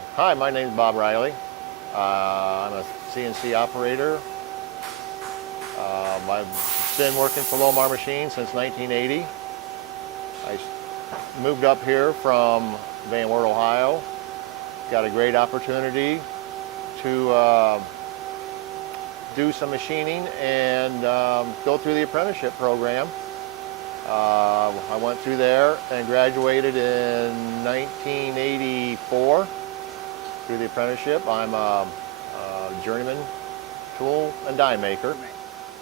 Hi, my name is Bob Riley. I'm a CNC operator. I've been working for Lomar Machine since 1980. I moved up here from Van Wert, Ohio. Got a great opportunity to do some machining and go through the apprenticeship program. I went through there and graduated in 1984 through the apprenticeship. I'm a journeyman tool and die maker.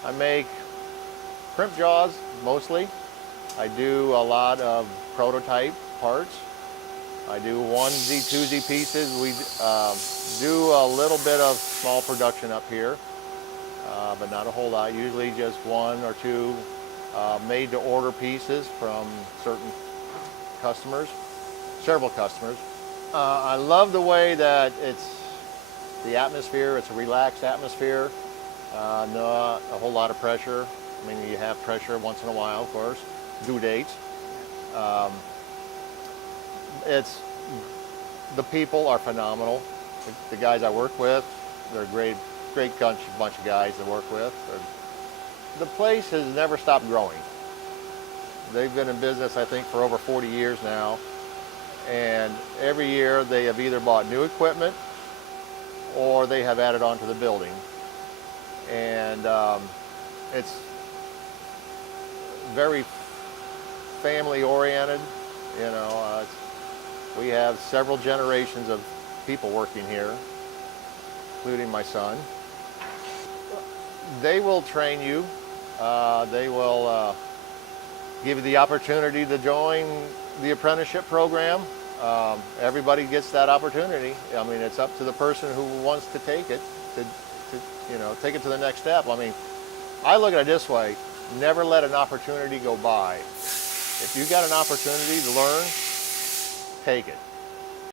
I make crimp jaws mostly. I do a lot of prototype parts. I do onesie, twosie pieces. We do a little bit of small production up here, but not a whole lot. Usually just one or two made-to-order pieces from certain customers, several customers. I love the way that it's the atmosphere. It's a relaxed atmosphere. Not a whole lot of pressure. I mean, you have pressure once in a while, of course. Due dates. The people are phenomenal. The guys I work with, they're a great bunch of guys to work with. The place has never stopped growing. They've been in business, I think, for over 40 years now. And every year they have either bought new equipment or they have added on to the building. And it's very family oriented. You know, we have several generations of people working here, including my son. They will train you. They will give you the opportunity to join the apprenticeship program. Everybody gets that opportunity. I mean, it's up to the person who wants to take it, to take it to the next step. I mean, I look at it this way: never let an opportunity go by. If you got an opportunity to learn, take it.